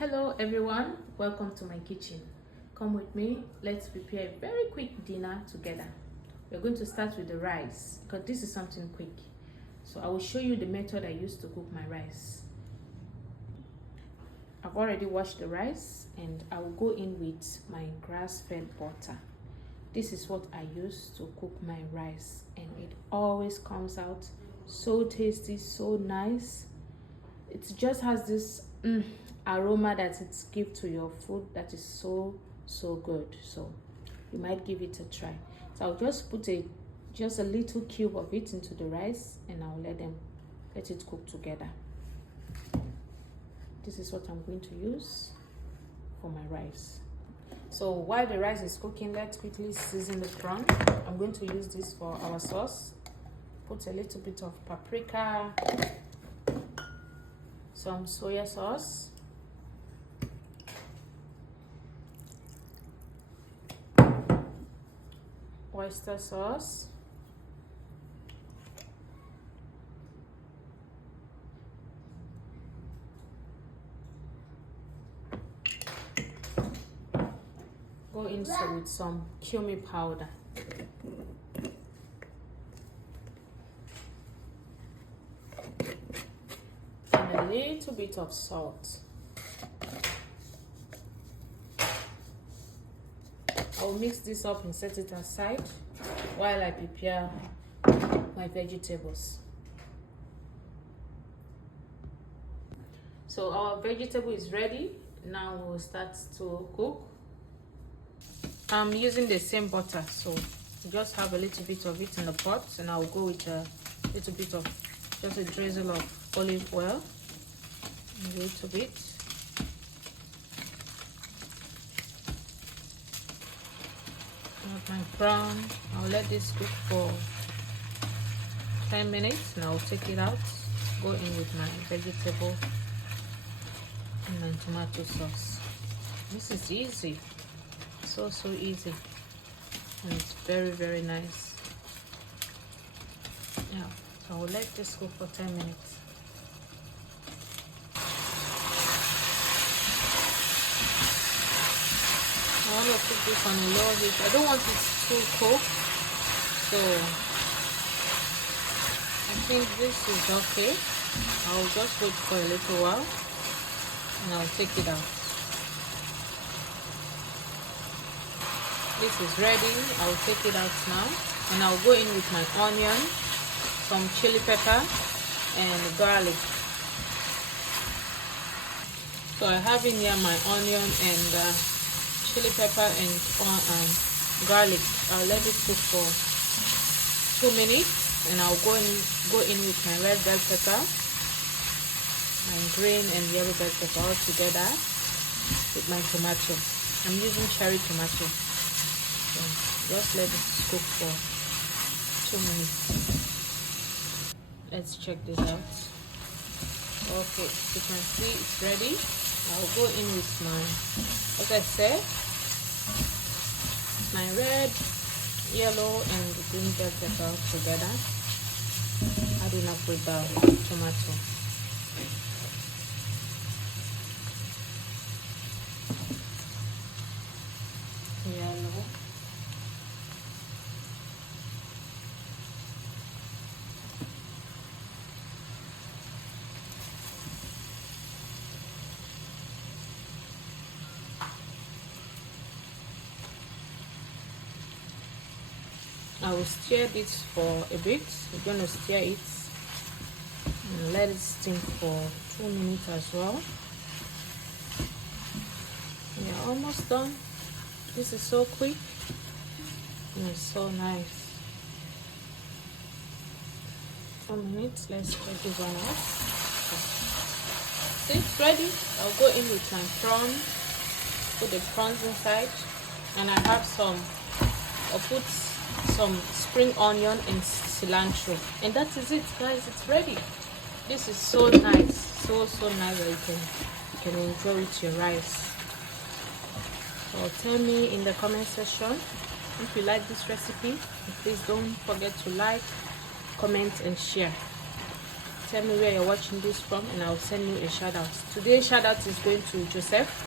Hello everyone, welcome to my kitchen. Come with me, let's prepare a very quick dinner together. We're going to start with the rice because this is something quick. So I will show you the method I used to cook my rice. I've already washed the rice and I will go in with my grass-fed butter. This is what I use to cook my rice and it always comes out so tasty, so nice. It just has this aroma that it gives to your food that is so good. So you might give it a try. So I'll just put just a little cube of it into the rice and I'll let it cook together. This is what I'm going to use for my rice. So while the rice is cooking, let's quickly season the prawn. I'm going to use this for our sauce. Put a little bit of paprika, some soya sauce, oyster sauce, go inside with some cumin powder, and a little bit of salt. I'll mix this up and set it aside while I prepare my vegetables. So our vegetable is ready. Now we'll start to cook. I'm using the same butter, so just have a little bit of it in the pot, and I'll go with a little bit of just a drizzle of olive oil, a little bit. My prawn, I'll let this cook for 10 minutes and I'll take it out, go in with my vegetable and my tomato sauce. This is easy, so easy, and it's very nice. Yeah, so I'll let this cook for 10 minutes. I want to put this on a low heat. I don't want it too cooked, so I think this is okay. I'll just wait for a little while and I'll take it out. This is ready. I'll take it out now and I'll go in with my onion, some chili pepper and garlic. So I have in here my onion and chili pepper and garlic. I'll let it cook for 2 minutes and I'll go in with my red bell pepper, my green and yellow bell pepper all together with my tomato. I'm using cherry tomato. So just let it cook for 2 minutes. Let's check this out. Okay, you can see it's ready. I'll go in with my, as I said, my red, yellow and green bell pepper together, adding up with the tomato. Yellow, I will stir this for a bit. We're going to stir it and let it steam for 2 minutes as well. We are almost done. This is so quick and it's so nice. 2 minutes. Let's check this one out. So it's ready. I'll go in with my prawn. Put the prawns inside, and I have I'll put some spring onion and cilantro, and that is it, guys. It's ready. This is so nice, so nice that you can enjoy with your rice. So tell me in the comment section if you like this recipe, and please don't forget to like, comment and share. Tell me where you're watching this from and I'll send you a shout out. Today's shout out is going to Joseph.